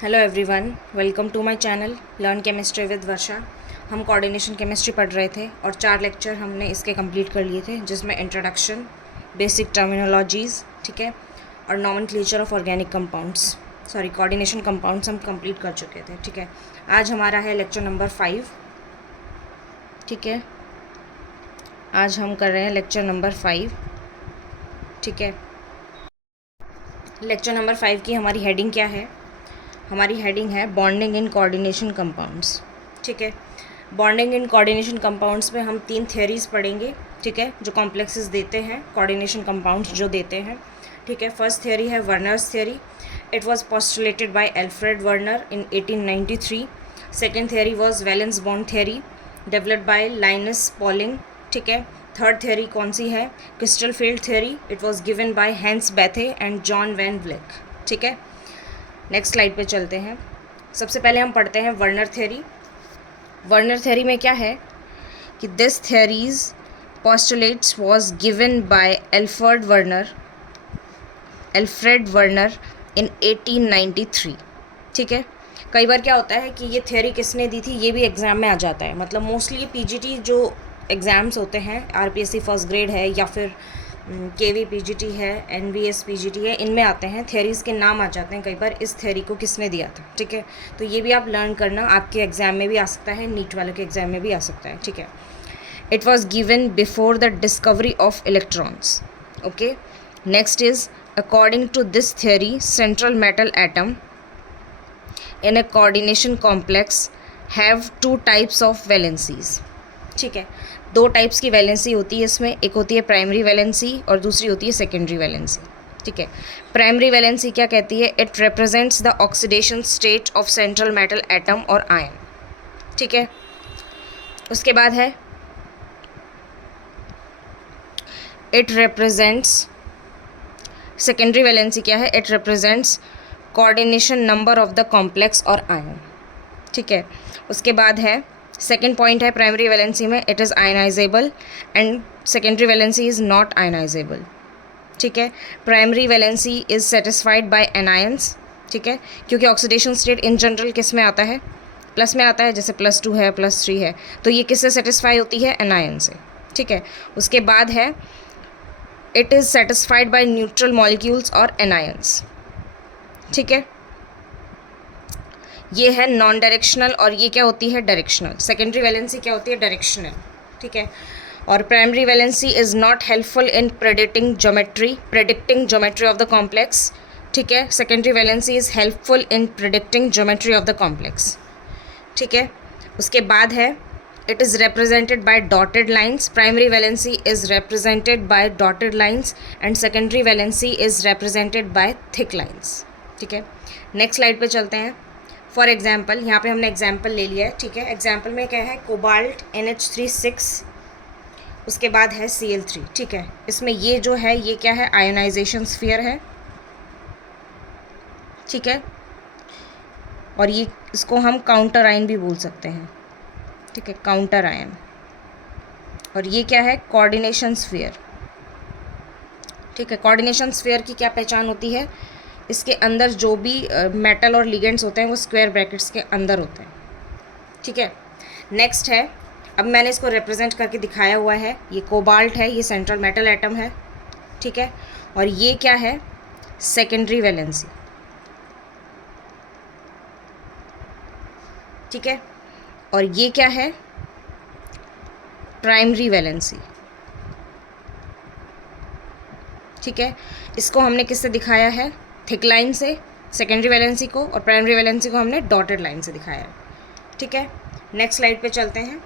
Hello everyone, welcome to my channel learn chemistry with Varsha. हम coordination chemistry पढ़ रहे थे और 4 लेक्चर हमने इसके कंप्लीट कर लिए थे, जिसमें इंट्रोडक्शन, बेसिक टर्मिनोलॉजीज़, ठीक है, और nomenclature of organic compounds, coordination compounds हम कंप्लीट कर चुके थे। ठीक है, आज हमारा है लेक्चर नंबर 5। ठीक है, आज हम कर रहे हैं लेक्चर नंबर 5। ठीक है, लेक्चर नंबर 5 की हमारी हेडिंग क्या है? हमारी हेडिंग है बॉन्डिंग इन कोऑर्डिनेशन कंपाउंड्स। ठीक है, बॉन्डिंग इन कोऑर्डिनेशन कंपाउंड्स में हम 3 थियरीज़ पढ़ेंगे। ठीक है, जो कॉम्प्लेक्सेस देते हैं, कोऑर्डिनेशन कंपाउंड्स जो देते हैं। ठीक है, फर्स्ट थियरी है Werner's theory. It was postulated by Alfred Werner in 1893। Second theory was valence bond theory, developed by Linus Pauling. ठीक है, थर्ड थियरी कौन सी है? Crystal field theory. It was given by Hans Bethe and John Van Vleck. ठीक है, next slide पे चलते हैं। सबसे पहले हम पढ़ते हैं वर्नर थ्योरी। वर्नर थ्योरी में क्या है कि this theories postulates was given by Alfred Werner in 1893। ठीक है, कई बार क्या होता है कि ये थ्योरी किसने दी थी, ये भी एग्ज़ाम में आ जाता है। मतलब मोस्टली ये पीजीटी जो एग्ज़ाम्स होते हैं, आरपीएससी फर्स्ट ग्रेड है या फिर केवी पीजीटी है, एनवीएस पीजीटी है, इनमें आते हैं, थ्योरीज़ के नाम आ जाते हैं कई बार, इस थ्योरी को किसने दिया था। ठीक है, तो ये भी आप लर्न करना, आपके एग्ज़ाम में भी आ सकता है, नीट वालों के एग्ज़ाम में भी आ सकता है। ठीक है, it was given before the discovery of electrons. Okay, next is according to this theory central metal atom in a coordination complex have 2 types of valencies. ठीक है, 2 टाइप्स की वैलेंसी होती है इसमें, एक होती है प्राइमरी वैलेंसी और दूसरी होती है सेकेंडरी वैलेंसी। ठीक है, प्राइमरी वैलेंसी क्या कहती है? It represents the oxidation state of central metal atom और आयन। ठीक है, उसके बाद है इट रिप्रेजेंट्स, सेकेंडरी वैलेंसी क्या है? It represents coordination number of the complex और आयन। ठीक है, उसके बाद है सेकेंड पॉइंट है प्राइमरी वैलेंसी में, it is ionisable and secondary valency is not ionisable. ठीक है, primary valency is satisfied by anions. ठीक है, क्योंकि ऑक्सीडेशन स्टेट इन जनरल किस में आता है? प्लस में आता है, जैसे +2 है, +3 है, तो ये किससे सेटिस्फाई होती है? एनायन से। ठीक है, उसके बाद है it is satisfied bye neutral molecules और एनायंस। ठीक है, ये है नॉन डायरेक्शनल और ये क्या होती है? डायरेक्शनल। सेकेंडरी वैलेंसी क्या होती है? डायरेक्शनल। ठीक है, और primary valency is not helpful in predicting geometry of the complex. ठीक है, secondary valency is helpful in predicting geometry of the complex. ठीक है, उसके बाद है it is represented by dotted lines. Primary valency is represented by dotted lines and secondary valency is represented by thick lines. ठीक है, next slide पे चलते हैं। फॉर एग्जाम्पल, यहाँ पे हमने एग्जाम्पल ले लिया है। ठीक है, एग्जाम्पल में क्या है? कोबाल्ट NH3 6, उसके बाद है Cl3। ठीक है, इसमें ये जो है ये क्या है? आयोनाइजेशन स्फीयर है। ठीक है, और ये इसको हम काउंटर आयन भी बोल सकते हैं। ठीक है, काउंटर आयन। और ये क्या है? Coordination sphere. ठीक है, कोऑर्डिनेशन स्फीयर की क्या पहचान होती है? इसके अंदर जो भी मेटल और लिगेंड्स होते हैं वो स्क्वायर ब्रैकेट्स के अंदर होते हैं। ठीक है, नेक्स्ट है, अब मैंने इसको रिप्रेजेंट करके दिखाया हुआ है, ये कोबाल्ट है, ये सेंट्रल मेटल एटम है। ठीक है, और ये क्या है? Secondary valency. ठीक है, और ये क्या है? Primary valency. ठीक है, इसको हमने किससे दिखाया है? थिक लाइन से सेकेंडरी वैलेंसी को, और प्राइमरी वैलेंसी को हमने डॉटेड लाइन से दिखाया है। ठीक है, नेक्स्ट स्लाइड पे चलते हैं।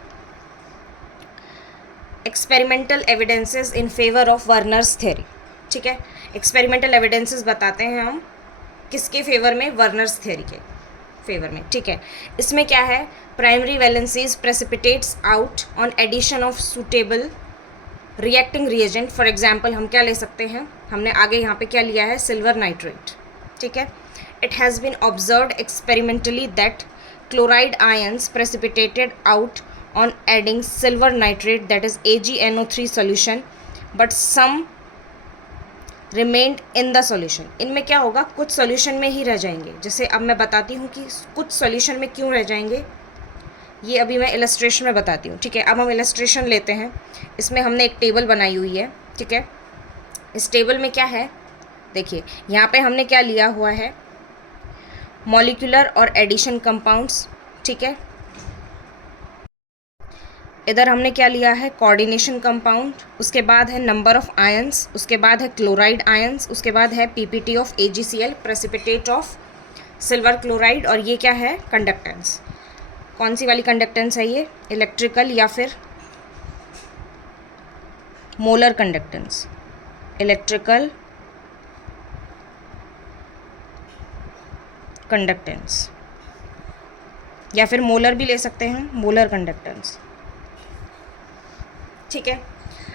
Experimental evidences in favour of Werner's theory. ठीक है, एक्सपेरिमेंटल एविडेंसेस बताते हैं हम किसके फेवर में? वर्नर्स थ्योरी के फेवर में। ठीक है, इसमें क्या है? Primary valencies precipitates out on addition of suitable reacting reagent. For example हम क्या ले सकते हैं? हमने आगे यहाँ पे क्या लिया है? Silver nitrate. ठीक है, it has been observed experimentally that chloride ions precipitated out on adding silver nitrate, that is AgNO3 solution, but some remained in the solution, इनमें क्या होगा, कुछ सॉल्यूशन में ही रह जाएंगे। जैसे अब मैं बताती हूँ कि कुछ सॉल्यूशन में क्यों रह जाएंगे, ये अभी मैं इलस्ट्रेशन में बताती हूँ, ठीक है। अब हम इलस्ट्रेशन लेते हैं। इसमें हमने एक टेबल बनाई हुई है, ठीक है। इस टेबल में क्या है, देखिए यहाँ पे हमने क्या लिया हुआ है, मॉलिक्यूलर और एडिशन कंपाउंड्स, ठीक है। इधर हमने क्या लिया है, कोऑर्डिनेशन कंपाउंड, उसके बाद है नंबर ऑफ आयंस, उसके बाद है क्लोराइड आयंस, उसके बाद है PPT of AgCl, precipitate of silver chloride, और ये क्या है, कंडक्टेंस। कौन सी वाली कंडक्टेंस है ये, इलेक्ट्रिकल या फिर मोलर कंडक्टेंस, इलेक्ट्रिकल कंडक्टेंस या फिर मोलर भी ले सकते हैं, मोलर कंडक्टेंस, ठीक है।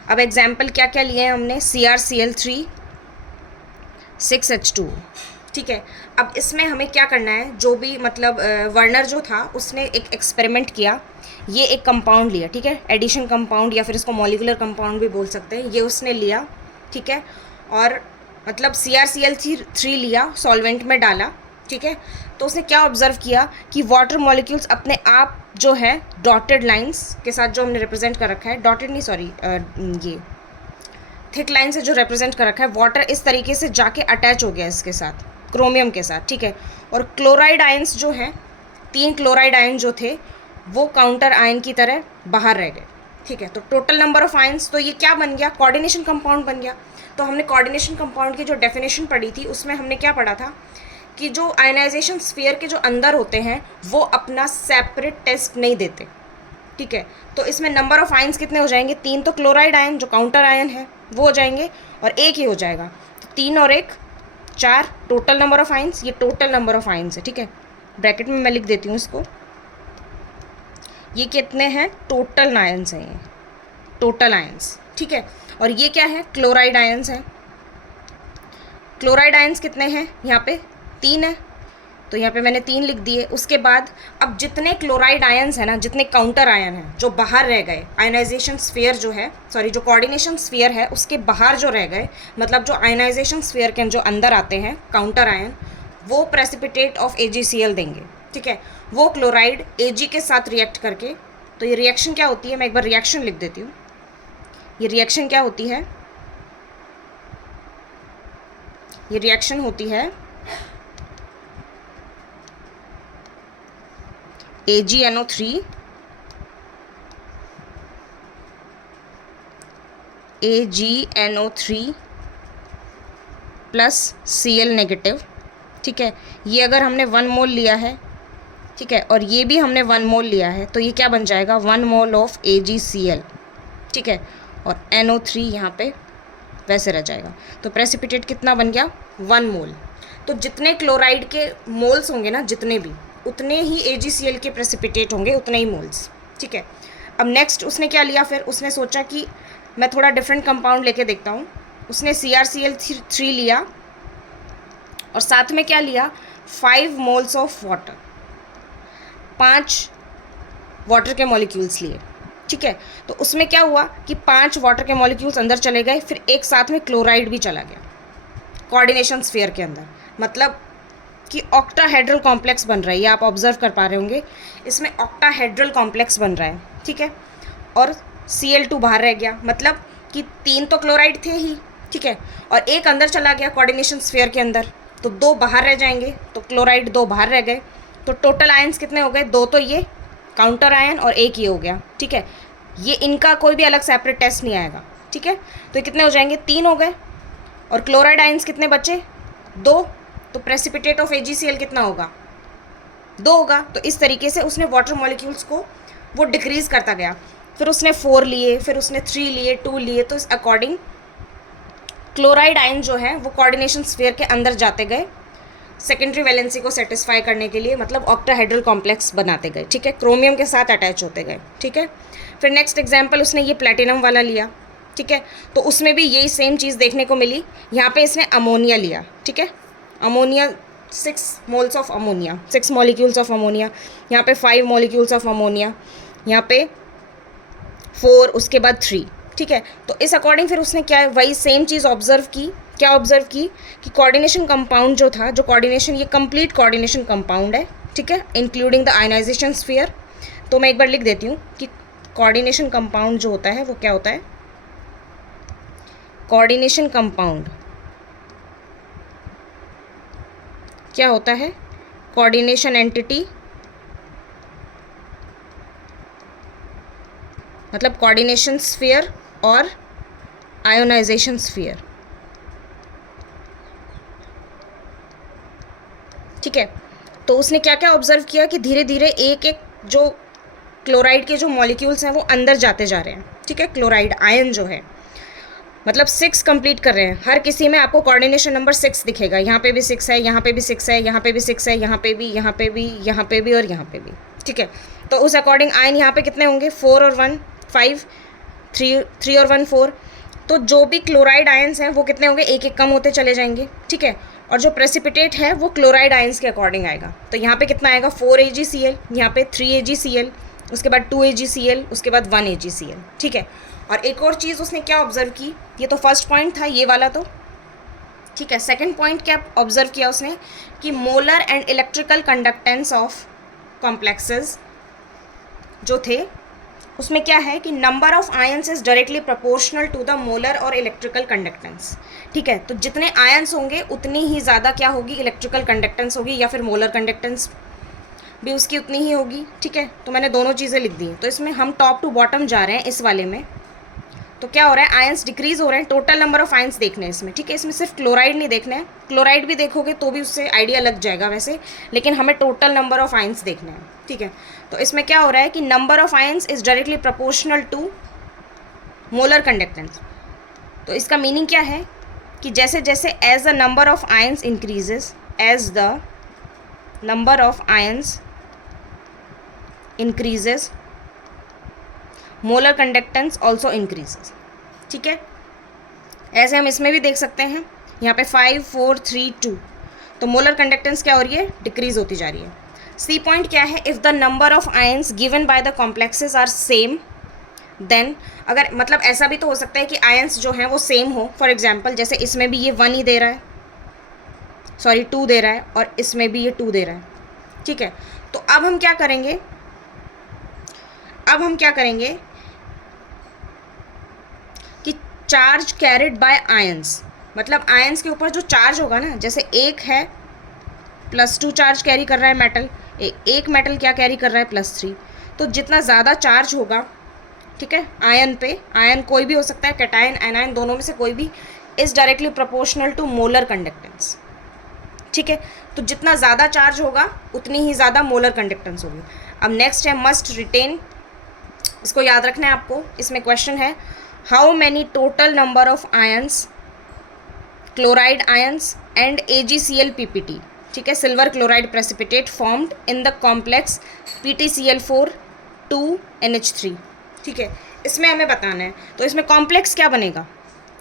अब एग्जाम्पल क्या क्या लिए हैं हमने, CrCl3 6H2, ठीक है। अब इसमें हमें क्या करना है, जो भी मतलब वर्नर जो था उसने एक एक्सपेरिमेंट किया, ये एक कंपाउंड लिया, ठीक है, एडिशन कंपाउंड या फिर इसको मॉलिक्यूलर कंपाउंड भी बोल सकते हैं, ये उसने लिया, ठीक है। और मतलब CrCl3 लिया, सॉल्वेंट में डाला, ठीक है। तो उसने क्या ऑब्जर्व किया कि वाटर मॉलिक्यूल्स अपने आप जो है डॉटेड लाइंस के साथ, जो हमने रिप्रेजेंट कर रखा है, डॉटेड नहीं सॉरी, ये थिक लाइन से जो रिप्रेजेंट कर रखा है, वाटर इस तरीके से जाके अटैच हो गया इसके साथ, क्रोमियम के साथ, ठीक है। और क्लोराइड आयंस जो हैं, 3 क्लोराइड आयन जो थे वो काउंटर आयन की तरह बाहर रह गए, ठीक है। तो टोटल नंबर ऑफ आयंस, तो ये क्या बन गया, कोऑर्डिनेशन कंपाउंड बन गया। तो हमने कोऑर्डिनेशन कंपाउंड की जो डेफिनेशन पढ़ी थी उसमें हमने क्या पढ़ा था कि जो आयनाइजेशन स्फीयर के जो अंदर होते हैं वो अपना सेपरेट टेस्ट नहीं देते, ठीक है। तो इसमें नंबर ऑफ आयंस कितने हो जाएंगे, 3 तो क्लोराइड आयन जो काउंटर आयन है वो हो जाएंगे, और एक ही हो जाएगा, तो 3 और 1 4 टोटल नंबर ऑफ आयंस, ये टोटल नंबर ऑफ आयंस है, ठीक है। ब्रैकेट में मैं लिख देती हूँ इसको, ये कितने हैं, टोटल आयंस हैं, ये टोटल आयंस, ठीक है। और ये क्या है, क्लोराइड आयंस हैं। क्लोराइड आयंस कितने हैं, यहाँ पे 3 है, तो यहाँ पे मैंने 3 लिख दिए। उसके बाद अब जितने क्लोराइड आयंस हैं ना, जितने काउंटर आयन हैं जो बाहर रह गए, आयनाइजेशन स्फीयर जो है, सॉरी जो कोऑर्डिनेशन स्फीयर है उसके बाहर जो रह गए, मतलब जो आयनाइजेशन स्फीयर के जो अंदर आते हैं काउंटर आयन, वो प्रेसिपिटेट ऑफ AgCl देंगे, ठीक है। वो क्लोराइड Ag के साथ रिएक्ट करके, तो ये रिएक्शन क्या होती है, मैं एक बार रिएक्शन लिख देती हूँ। ये रिएक्शन क्या होती है, ये रिएक्शन होती है AgNO3 प्लस Cl नेगेटिव, ठीक है। ये अगर हमने 1 मोल लिया है, ठीक है, और ये भी हमने 1 मोल लिया है, तो ये क्या बन जाएगा, 1 मोल ऑफ AgCl, ठीक है। और NO3 यहाँ पे वैसे रह जाएगा, तो प्रेसिपिटेट कितना बन गया, 1 मोल। तो जितने क्लोराइड के मोल्स होंगे ना, जितने भी, उतने ही AgCl के प्रेसिपिटेट होंगे, उतने ही मोल्स, ठीक है। अब नेक्स्ट उसने क्या लिया, फिर उसने सोचा कि मैं थोड़ा डिफरेंट कंपाउंड लेके देखता हूँ। उसने CrCl3 लिया और साथ में क्या लिया, 5 मोल्स ऑफ वाटर, 5 वाटर के मॉलिक्यूल्स लिए, ठीक है। तो उसमें क्या हुआ कि 5 वाटर के मॉलिक्यूल्स अंदर चले गए, फिर एक साथ में क्लोराइड भी चला गया कोऑर्डिनेशन स्फीयर के अंदर, मतलब कि ऑक्टाहेड्रल कॉम्प्लेक्स बन रहा है, ये आप ऑब्जर्व कर पा रहे होंगे, इसमें ऑक्टाहेड्रल कॉम्प्लेक्स बन रहा है, ठीक है। और Cl2 बाहर रह गया, मतलब कि 3 तो क्लोराइड थे ही, ठीक है, और एक अंदर चला गया कोऑर्डिनेशन स्फीयर के अंदर, तो 2 बाहर रह जाएंगे, तो क्लोराइड 2 बाहर रह गए, तो टोटल आयंस कितने हो गए, 2 तो ये काउंटर आयन और 1 ये हो गया, ठीक है। ये इनका कोई भी अलग सेपरेट टेस्ट नहीं आएगा, ठीक है। तो ये कितने हो जाएंगे, 3 हो गए, और क्लोराइड आयंस कितने बचे, 2, तो प्रेसिपिटेट ऑफ AgCl कितना होगा, 2 होगा। तो इस तरीके से उसने वाटर मॉलिक्यूल्स को वो डिक्रीज़ करता गया, फिर उसने 4 लिए, फिर उसने 3 लिए, 2 लिए, तो इस अकॉर्डिंग क्लोराइड आयन जो है वो कोऑर्डिनेशन स्फीयर के अंदर जाते गए, सेकेंडरी वैलेंसी को सेटिस्फाई करने के लिए, मतलब ऑक्टाहेड्रल कॉम्प्लेक्स बनाते गए, ठीक है, क्रोमियम के साथ अटैच होते गए, ठीक है। फिर नेक्स्ट एग्जाम्पल उसने ये प्लेटिनम वाला लिया, ठीक है, तो उसमें भी यही सेम चीज़ देखने को मिली। यहाँ पे इसने अमोनिया लिया, ठीक है, ammonia 6 moles of ammonia, 6 molecules of ammonia, यहाँ पे 5 मॉलिक्यूल्स ऑफ अमोनिया, यहाँ पे 4, उसके बाद 3, ठीक है। तो इस अकॉर्डिंग फिर उसने क्या है, वही सेम चीज़ ऑब्जर्व की क्या ऑब्जर्व की कि कोऑर्डिनेशन कंपाउंड जो था, जो कोऑर्डिनेशन, ये कंप्लीट कोऑर्डिनेशन कंपाउंड है, ठीक है, इंक्लूडिंग द आयनाइजेशन स्फीयर। तो मैं एक बार लिख देती हूँ कि कोऑर्डिनेशन कंपाउंड जो होता है वो क्या होता है, कोऑर्डिनेशन कंपाउंड क्या होता है, कोऑर्डिनेशन एंटिटी मतलब कोऑर्डिनेशन स्फीयर और आयोनाइजेशन स्फीयर, ठीक है। तो उसने क्या क्या ऑब्जर्व किया कि धीरे धीरे एक एक जो क्लोराइड के जो मॉलिक्यूल्स हैं वो अंदर जाते जा रहे हैं, ठीक है, क्लोराइड आयन जो है, मतलब 6 कंप्लीट कर रहे हैं। हर किसी में आपको कोऑर्डिनेशन नंबर 6 दिखेगा, यहाँ पे भी 6 है, यहाँ पे भी 6 है, यहाँ पे भी 6 है, यहाँ पे भी, यहाँ पे भी, यहाँ पे भी और यहाँ पे भी, ठीक है। तो उस अकॉर्डिंग आयन यहाँ पे कितने होंगे, 4 और 1 5, 3 और 1 4। तो जो भी क्लोराइड आयंस हैं वो कितने होंगे, एक एक कम होते चले जाएंगे, ठीक है। और जो प्रेसिपिटेट है वो क्लोराइड आयंस के अकॉर्डिंग आएगा। तो यहाँ पे कितना आएगा, 4 AgCl, यहाँ पे 3 AgCl, उसके बाद 2 AgCl, उसके बाद 1 AgCl, ठीक है। और एक और चीज़ उसने क्या ऑब्जर्व की, ये तो फर्स्ट पॉइंट था ये वाला, तो ठीक है। सेकंड पॉइंट क्या ऑब्जर्व किया उसने कि molar and electrical conductance of complexes जो थे उसमें क्या है कि number of ions is directly proportional to the molar और इलेक्ट्रिकल कंडक्टेंस, ठीक है। तो जितने आयंस होंगे उतनी ही ज़्यादा क्या होगी, इलेक्ट्रिकल कंडक्टेंस होगी, या फिर मोलर कंडक्टेंस भी उसकी उतनी ही होगी, ठीक है। तो मैंने दोनों चीज़ें लिख दी। तो इसमें हम टॉप टू बॉटम जा रहे हैं इस वाले में। तो क्या हो रहा है, आयंस डिक्रीज हो रहे हैं, टोटल नंबर ऑफ आयंस देखने हैं इसमें, ठीक है। इसमें सिर्फ क्लोराइड नहीं देखना है, क्लोराइड भी देखोगे तो भी उससे आइडिया लग जाएगा वैसे, लेकिन हमें टोटल नंबर ऑफ आयंस देखना है, ठीक है। तो इसमें क्या हो रहा है कि number of ions is directly proportional to molar conductance. तो इसका मीनिंग क्या है कि जैसे जैसे as the number of ions increases, as the number of ions increases molar conductance also increases, ठीक है। ऐसे हम इसमें भी देख सकते हैं, यहाँ पे 5 4 3 2, तो मोलर कंडक्टेंस क्या हो रही है, डिक्रीज होती जा रही है। सी पॉइंट क्या है, if the number of ions given by the complexes are same then, अगर मतलब ऐसा भी तो हो सकता है कि आयंस जो हैं वो सेम हो। फॉर एग्जांपल जैसे इसमें भी ये 1 ही दे रहा है, सॉरी 2 दे रहा है, और इसमें भी ये 2 दे रहा है, ठीक है। तो अब हम क्या करेंगे, कि चार्ज कैरिड बाय आयंस, मतलब आयंस के ऊपर जो चार्ज होगा ना, जैसे एक है +2 चार्ज कैरी कर रहा है मेटल, एक मेटल क्या कैरी कर रहा है +3। तो जितना ज़्यादा चार्ज होगा, ठीक है, आयन पे, आयन कोई भी हो सकता है, कैटायन एनायन दोनों में से कोई भी, is directly proportional to molar conductance, ठीक है। तो जितना ज़्यादा चार्ज होगा उतनी ही ज़्यादा मोलर कंडक्टेंस होगी। अब नेक्स्ट है मस्ट रिटेन, इसको याद रखना है आपको। इसमें क्वेश्चन है how many total number of ions, chloride ions and AgCl PPT, ठीक है, silver chloride precipitate formed in the complex PtCl4 2NH3, ठीक है। इसमें हमें बताना है, तो इसमें कॉम्प्लेक्स क्या बनेगा,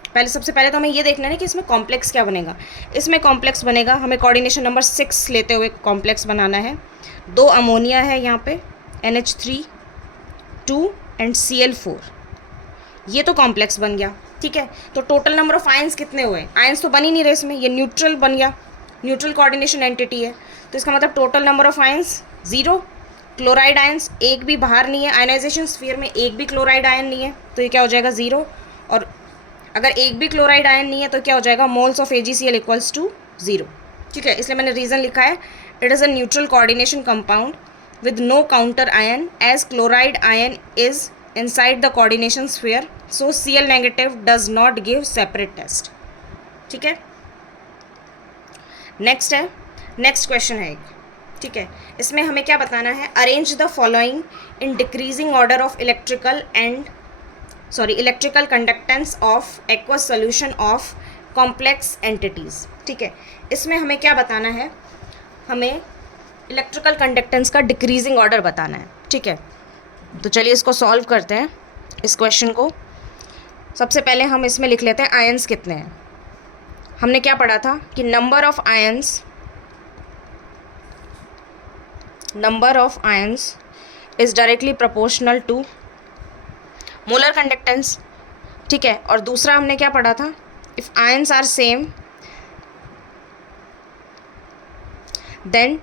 पहले सबसे पहले तो हमें ये देखना है कि इसमें कॉम्प्लेक्स क्या बनेगा। इसमें कॉम्प्लेक्स बनेगा, हमें कोऑर्डिनेशन नंबर 6 लेते हुए कॉम्प्लेक्स बनाना है। 2 अमोनिया है यहाँ पे, NH3 2 एंड Cl4, ये तो कॉम्प्लेक्स बन गया, ठीक है। तो टोटल नंबर ऑफ आयंस कितने हुए, आयंस तो बन ही नहीं रहे इसमें, ये न्यूट्रल बन गया, न्यूट्रल कोऑर्डिनेशन एंटिटी है, तो इसका मतलब total number of ions 0। Chloride ions एक भी बाहर नहीं है, आयनाइजेशन स्फीयर में एक भी क्लोराइड आयन नहीं है, तो ये क्या हो जाएगा 0। और अगर एक भी क्लोराइड आयन नहीं है तो क्या हो जाएगा, moles of AgCl equals to 0, ठीक है। इसलिए मैंने रीज़न लिखा है, it is a neutral coordination compound with no counter ion as chloride ion is inside the coordination sphere, so Cl negative does not give separate test, ठीक है। Next है, next question है एक, ठीक है। इसमें हमें क्या बताना है, arrange the following in decreasing order of electrical conductance of aqueous solution of complex entities, ठीक है। इसमें हमें क्या बताना है, हमें इलेक्ट्रिकल कंडक्टेंस का डिक्रीजिंग ऑर्डर बताना है, ठीक है। तो चलिए इसको सॉल्व करते हैं, इस क्वेश्चन को। सबसे पहले हम इसमें लिख लेते हैं आयंस कितने हैं। हमने क्या पढ़ा था कि number of ions is directly proportional to molar conductance, ठीक है। और दूसरा हमने क्या पढ़ा था if ions are same then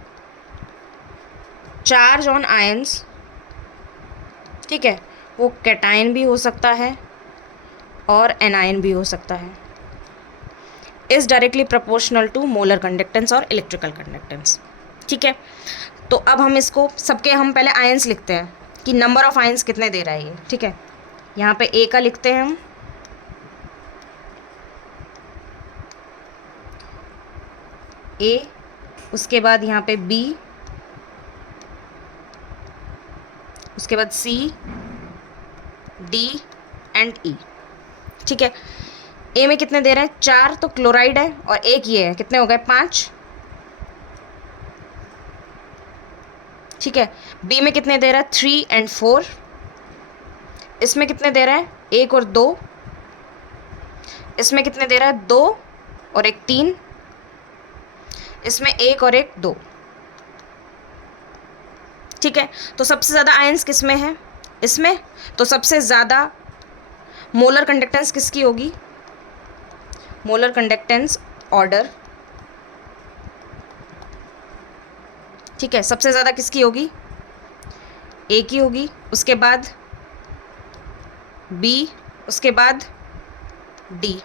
charge on ions, ठीक है, वो कैटायन भी हो सकता है और एनायन भी हो सकता है, is directly proportional to molar conductance और इलेक्ट्रिकल कंडक्टेंस। ठीक है, तो अब हम इसको सबके हम पहले आयंस लिखते हैं कि नंबर ऑफ आयंस कितने दे रहा है ये। ठीक है, यहाँ पे ए का लिखते हैं हम, ए, उसके बाद यहाँ पे बी, उसके बाद सी, डी एंड ई। ठीक है, ए में कितने दे रहे हैं, 4 तो क्लोराइड है और एक ये है, कितने हो गए 5। ठीक है, बी में कितने दे रहा है 3 एंड 4। इसमें कितने दे रहा है 1 और 2। इसमें कितने दे रहा है 2 और 1 3। इसमें 1 और 1 2। ठीक है, तो सबसे ज़्यादा आयंस किस में है, इसमें, तो सबसे ज़्यादा मोलर कंडक्टेंस किसकी होगी, मोलर कंडक्टेंस ऑर्डर, ठीक है, सबसे ज़्यादा किसकी होगी, ए की होगी, उसके बाद बी, उसके बाद डी।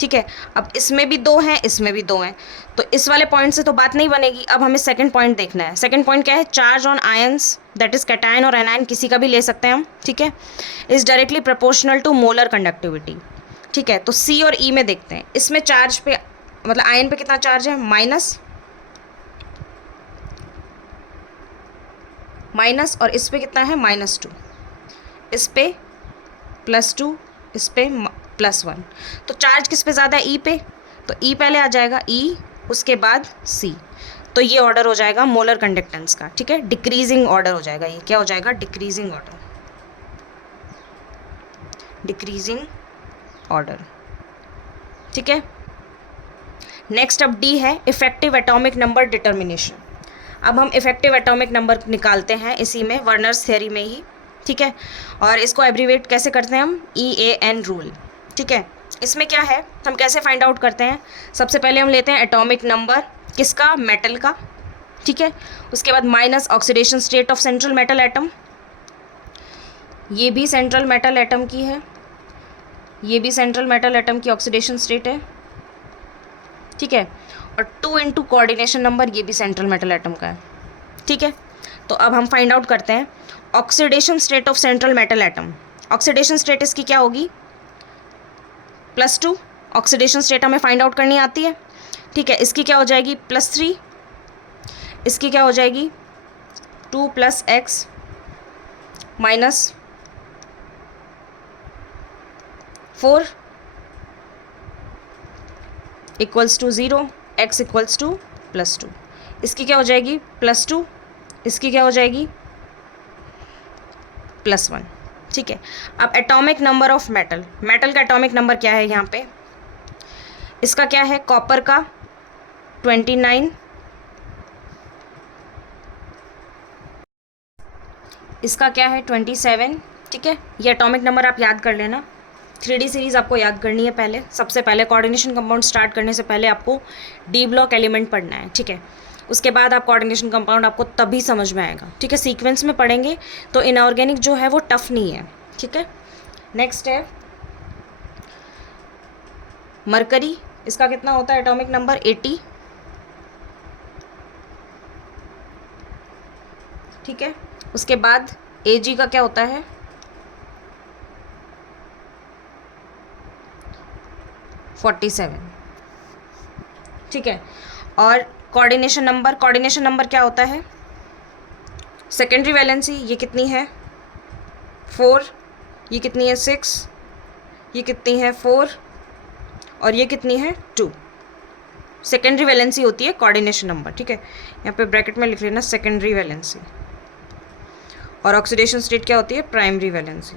ठीक है, अब इसमें भी 2 हैं, इसमें भी 2 हैं, तो इस वाले पॉइंट से तो बात नहीं बनेगी। अब हमें सेकंड पॉइंट देखना है। सेकंड पॉइंट क्या है, charge on ions that is cation और एनायन, किसी का भी ले सकते हैं हम। ठीक है, is directly proportional to molar conductivity. ठीक है, तो सी और ई में देखते हैं, इसमें चार्ज पे मतलब आयन पे कितना चार्ज है, माइनस, और इस पे कितना है -2, इस पे +2, इस पे +1। तो चार्ज किस पे ज़्यादा है, ई पे, तो ई पहले आ जाएगा, ई, उसके बाद सी। तो ये ऑर्डर हो जाएगा मोलर कंडक्टेंस का। ठीक है, डिक्रीजिंग ऑर्डर हो जाएगा, ये क्या हो जाएगा, डिक्रीजिंग ऑर्डर, डिक्रीजिंग ऑर्डर। ठीक है, नेक्स्ट अब डी है इफेक्टिव एटॉमिक नंबर डिटर्मिनेशन। अब हम इफेक्टिव एटॉमिक नंबर निकालते हैं इसी में, वर्नर्स थ्योरी में ही। ठीक है, और इसको एब्रीवेट कैसे करते हैं हम, EAN रूल। ठीक है, इसमें क्या है, हम कैसे फाइंड आउट करते हैं, सबसे पहले हम लेते हैं एटॉमिक नंबर किसका, मेटल का। ठीक है, उसके बाद minus oxidation state of central metal atom, ये भी सेंट्रल मेटल एटम की है, ये भी सेंट्रल मेटल एटम की ऑक्सीडेशन स्टेट है। ठीक है, और 2 इंटू कोऑर्डिनेशन नंबर, ये भी सेंट्रल मेटल एटम का है। ठीक है, तो अब हम फाइंड आउट करते हैं oxidation state of central metal atom. Oxidation state इसकी क्या होगी, +2। ऑक्सीडेशन स्टेट हमें फाइंड आउट करनी आती है। ठीक है, इसकी क्या हो जाएगी +3, इसकी क्या हो जाएगी 2 + x -4 = 0, x = +2। इसकी क्या हो जाएगी +2, इसकी क्या हो जाएगी +1। ठीक है, अब atomic number of metal, metal का एटॉमिक नंबर क्या है यहाँ पे, इसका क्या है, कॉपर का 29, इसका क्या है 27। ठीक है, ये एटॉमिक नंबर आप याद कर लेना। 3D सीरीज़ आपको याद करनी है पहले, सबसे पहले कोऑर्डिनेशन कंपाउंड स्टार्ट करने से पहले आपको डी ब्लॉक एलिमेंट पढ़ना है। ठीक है, उसके बाद आप कोऑर्डिनेशन कंपाउंड आपको तभी समझ में आएगा। ठीक है, सीक्वेंस में पढ़ेंगे तो इनऑर्गेनिक जो है वो टफ नहीं है। ठीक है, नेक्स्ट है मरकरी, इसका कितना होता है एटॉमिक नंबर 80। ठीक है, उसके बाद Ag का क्या होता है 47। ठीक है, और कोऑर्डिनेशन नंबर क्या होता है, सेकेंडरी वैलेंसी, ये कितनी है 4, ये कितनी है 6, ये कितनी है 4, और ये कितनी है 2। सेकेंडरी वैलेंसी होती है कोऑर्डिनेशन नंबर। ठीक है, यहाँ पे ब्रैकेट में लिख लेना सेकेंडरी वैलेंसी, और ऑक्सीडेशन स्टेट क्या होती है, प्राइमरी वैलेंसी।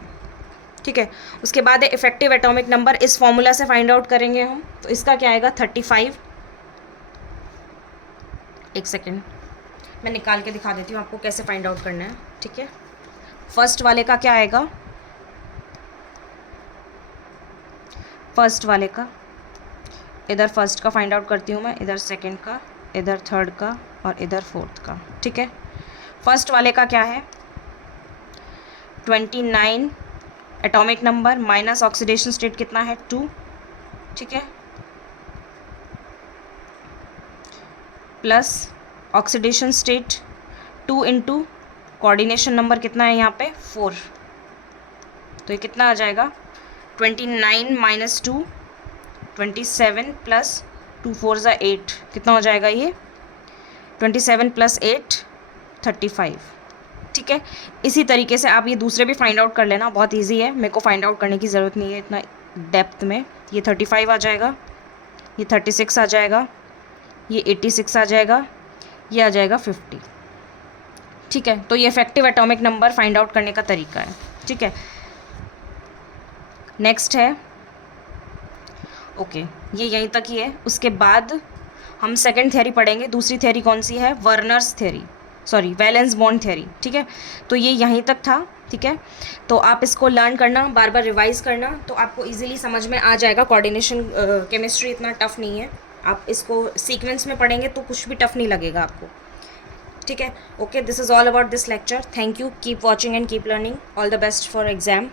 ठीक है, उसके बाद है इफेक्टिव एटॉमिक नंबर, इस फॉर्मूला से फाइंड आउट करेंगे हम, तो इसका क्या आएगा 35। एक सेकेंड मैं निकाल के दिखा देती हूँ आपको कैसे फाइंड आउट करना है। ठीक है, फर्स्ट वाले का क्या आएगा, फर्स्ट वाले का इधर फर्स्ट का फाइंड आउट करती हूँ मैं, इधर सेकंड का, इधर थर्ड का और इधर फोर्थ का। ठीक है, फर्स्ट वाले का क्या है 29 atomic number minus oxidation state कितना है 2। ठीक है, plus oxidation state 2 into coordination number कितना है यहाँ पे 4। तो ये कितना आ जाएगा 29 माइनस 2 27 प्लस 2 4 ज़ा 8, कितना हो जाएगा ये 27 प्लस 8 35। ठीक है, इसी तरीके से आप ये दूसरे भी फाइंड आउट कर लेना, बहुत इजी है, मेरे को फाइंड आउट करने की ज़रूरत नहीं है इतना डेप्थ में। ये 35 आ जाएगा, ये 36 आ जाएगा, ये 86 आ जाएगा, ये आ जाएगा 50। ठीक है, तो ये effective atomic number find out करने का तरीका है। ठीक है, नेक्स्ट है ओके ये यहीं तक ही है। उसके बाद हम सेकंड थ्योरी पढ़ेंगे। दूसरी थ्योरी कौन सी है Werner's theory, sorry valence bond theory. ठीक है, तो ये यहीं तक था। ठीक है, तो आप इसको लर्न करना, बार बार रिवाइज करना, तो आपको इजीली समझ में आ जाएगा। कोऑर्डिनेशन केमिस्ट्री इतना टफ नहीं है, आप इसको सीक्वेंस में पढ़ेंगे तो कुछ भी टफ नहीं लगेगा आपको। ठीक है, okay, this is all about this lecture. Thank you, keep watching and keep learning. All the best for exam.